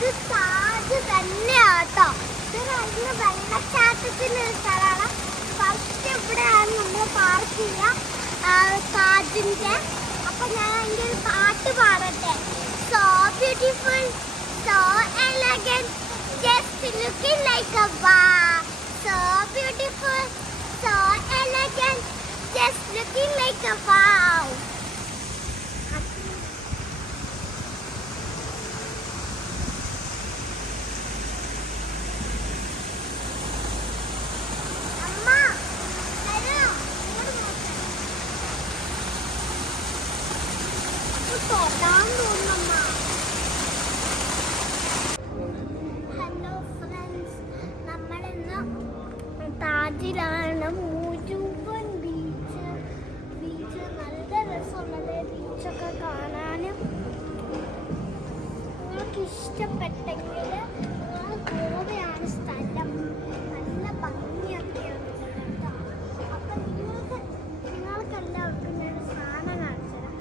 ഇത് താജ് തന്നെയാട്ടോ. ഇത് വെള്ളച്ചാട്ടത്തിന് സ്ഥലമാണ്. ഫസ്റ്റ് ഇവിടെയാണ് നമ്മൾ പാർക്ക് ചെയ്യുക താജിന്റെ. അപ്പൊ ഞാൻ അതിന്റെ ഒരു പാട്ട് പാടട്ടെ. So beautiful, so elegant, just looking like a wow. So beautiful, so elegant, just looking like a wow. Hello friends, നമ്മളിന്ന് താജിലാണ്. മുഴുവൻ ബീച്ച് നല്ല രസമുള്ളത്. ബീച്ചൊക്കെ കാണാനും നിങ്ങൾക്ക് ഇഷ്ടപ്പെട്ടെങ്കിൽ നിങ്ങൾ ഗോവയാണ് സ്ഥലം. നല്ല ഭംഗിയൊക്കെയാണ് കേട്ടോ. അപ്പം നിങ്ങൾക്കെല്ലാവർക്കും ഞാൻ സാധനം കാണിച്ചുതരാം.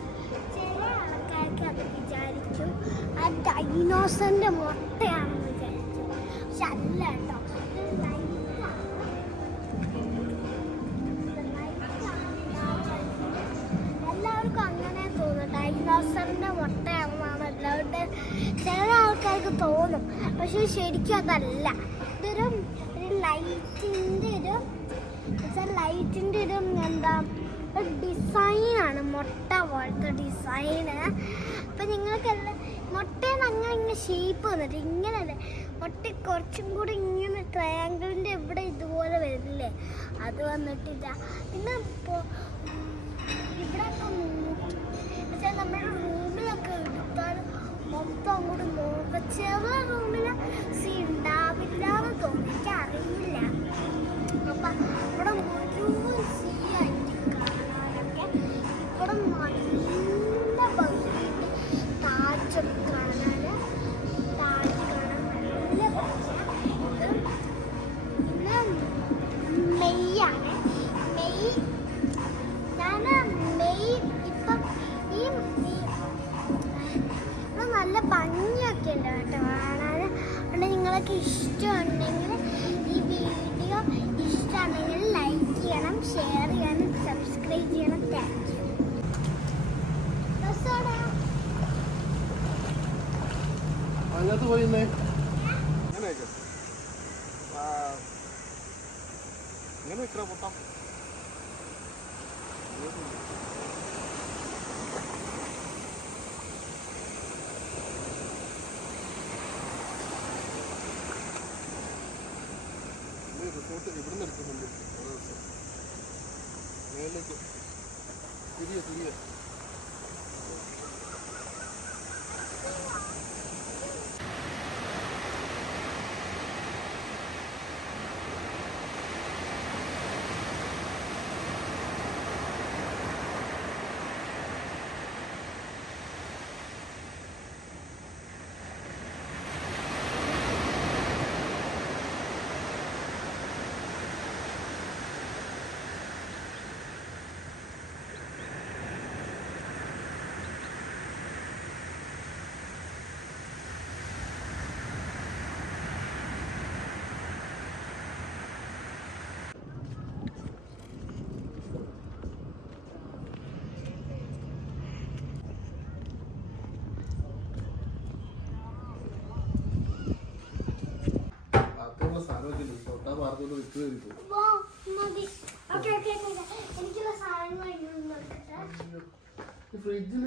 ചില ആൾക്കാർക്ക് അത് വിചാരിക്കും ആ ഡൈനോസറിൻ്റെ മുട്ടയാണെന്ന് വിചാരിച്ചു. പക്ഷെ അല്ല കേട്ടോ, എല്ലാവർക്കും അങ്ങനെ തോന്നും. ഡൈനോസറിൻ്റെ മുട്ടയാണെന്നാണ് എല്ലാവരുടെ ചില ആൾക്കാർക്ക് തോന്നും. പക്ഷെ ശരിക്കും അതല്ല. ഇതൊരു ലൈറ്റിൻ്റെ ഒരു എന്താ ഡിസൈനാണ്, മുട്ട പോലത്തെ ഡിസൈന്. അപ്പം നിങ്ങൾക്കെല്ലാം മുട്ടേന്ന് അങ്ങനെ ഷേപ്പ് വന്നിട്ട് ഇങ്ങനല്ലേ, മുട്ട കുറച്ചും കൂടി ഇങ്ങനെ ട്രയാങ്കിളിൻ്റെ ഇവിടെ ഇതുപോലെ വരില്ലേ, അത് വന്നിട്ടില്ല. പിന്നെ ഇവിടെ നമ്മുടെ റൂമിലൊക്കെ എടുത്താൽ മൊത്തം അങ്ങോട്ട് നോക്കാം. ചെറിയ റൂമിൽ ഉണ്ടാവില്ല എന്ന് തോന്നി, എനിക്കറിയില്ല. അപ്പം ഇവിടെ മുഴുവൻ ആയിരിക്കും കാണാനൊക്കെ. ഇവിടെ നല്ല ഭംഗിയുണ്ട്. താജ് കാണാൻ നല്ല ഭംഗിയാണ്. പിന്നെ മെയ്യാണ്. മെയ് ഇപ്പം ഈ നല്ല ഭംഗിയൊക്കെ ഉണ്ട് കേട്ടോ കാണാൻ. അതുകൊണ്ട് നിങ്ങൾക്ക് ഇഷ്ടമുണ്ടെങ്കിൽ ഈ വീഡിയോ ഇഷ്ടമാണെങ്കിൽ ലൈക്ക് ചെയ്യണം, ഷെയർ ചെയ്യണം, സബ്സ്ക്രൈബ് ചെയ്യണം. Thank you. അതിനകത്ത് പോയിന്നേ ഇങ്ങനെ വെക്കണ പൊട്ടാം. റിസോർട്ട് ഇവിടുന്ന് എടുക്കുന്നുണ്ട്. ഓരോ ദിവസം മേലേക്ക് തിരികെ എനിക്കുള്ള സാധനങ്ങൾ ഫ്രിഡ്ജിൽ